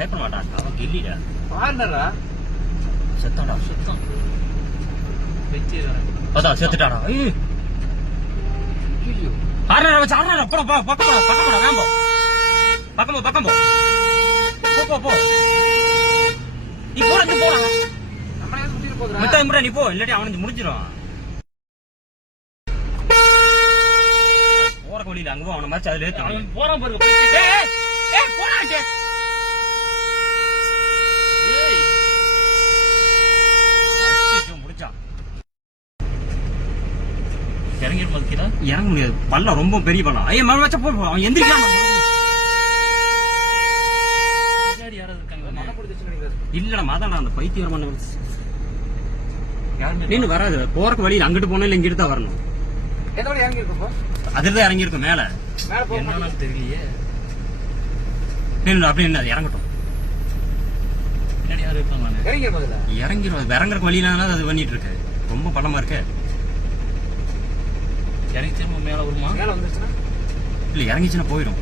பயப்பட மாட்டான். அவன் கில்லிடா. பாருடா. செத்தாடா. சுத்தம். வெச்சிரா. அதான் செத்துட்டாடா. ஐயோ. ஆறடா வச்சு ஆறடா. போடா பக்கம் போடா வேம்போ. பக்கம் போ. போ. நீ போடா நம்ம ஏன் சுத்திட்டு போறா? மத்த நீ போ இல்லாட்டி அவனுக்கு முடிஞ்சிரும். போற கோழில அங்க போ அவன மாதிரி அதுல ஏத்து. அவன் போறான் பாருங்க. ஏய் போடாடே. ஏய். அச்சோ முடிச்சா. இறங்கி மல்கிடா. இறங்க முடியாது. பல்ல ரொம்ப பெரிய பல்லம். ஐய மர வச்ச போ. அவன் எந்திரிக்காம. யார் யாராவது இருக்காங்க? மன புடிச்சு நினைக்கிறாரு. இல்லடா மாதாடா அந்த பைத்தியமான யாருமே நீ வராது. போறக்கு வழியில அங்கிட்டு போனா இல்ல இங்கிட்டு தான் வரணும். எந்த வழி இறங்கி இருக்கோம்? அதுதான் இறங்கி இருக்கும் மேல. மேல போக என்னன்னு தெரியலையே. நீ அப்படி என்ன இறங்கட்டும். பின்னாடி யாரு இருக்காங்க? இறங்கிரும். இறங்குறக்கு வழியில அது பண்ணிட்டு இருக்கு. ரொம்ப பள்ளமா இருக்கு. இறங்கி திரும்ப மேல வருமா? மேல வந்துச்சுன்னா இல்ல இறங்கிச்சுன்னா போயிடும்.